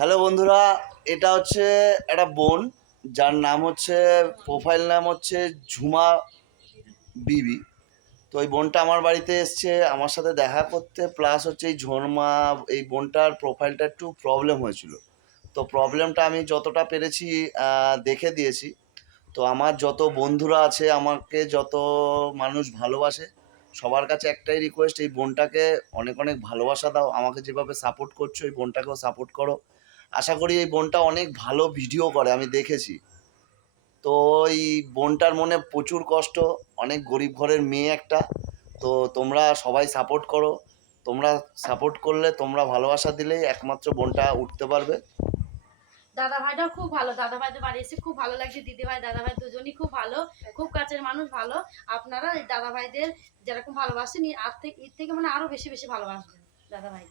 Hello বন্ধুরা, এটা হচ্ছে একটা বোন, যার নাম হচ্ছে, প্রোফাইল নাম হচ্ছে ঝুমা বিবি। তো এই বোনটা আমার বাড়িতে এসছে আমার সাথে দেখা করতে, প্লাস হচ্ছে এই ঝুমা, এই বোনটার প্রোফাইলটা একটু প্রবলেম হয়েছিল। তো প্রবলেমটা আমি যতটা পেরেছি দেখে দিয়েছি। তো আমার যত বন্ধুরা আছে, আমাকে যত মানুষ ভালোবাসে, সবার কাছে একটাই রিকোয়েস্ট, এই বোনটাকে অনেক অনেক ভালোবাসা দাও। আমাকে যেভাবে সাপোর্ট করছো, এই বোনটাকেও সাপোর্ট করো। আশা করি এই বোনটা অনেক ভালো ভিডিও করে, আমি দেখেছি। তো এই বোনটার মনে প্রচুর কষ্ট, অনেক গরিব ঘরের মেয়ে একটা। তো তোমরা সবাই সাপোর্ট করো। তোমরা সাপোর্ট করলে, তোমরা ভালোবাসা দিলেই একমাত্র বোনটা উঠতে পারবে। দাদা ভাইটাও খুব ভালো, দাদা ভাইদের বাড়ি এসে খুব ভালো লাগছে। দিদি ভাই দাদা ভাই দুজনই খুব ভালো, খুব কাছের মানুষ, ভালো। আপনারা এই দাদা ভাইদের যেরকম ভালোবাসেন, এর থেকে মানে আরো বেশি বেশি ভালোবাসবেন দাদা ভাই।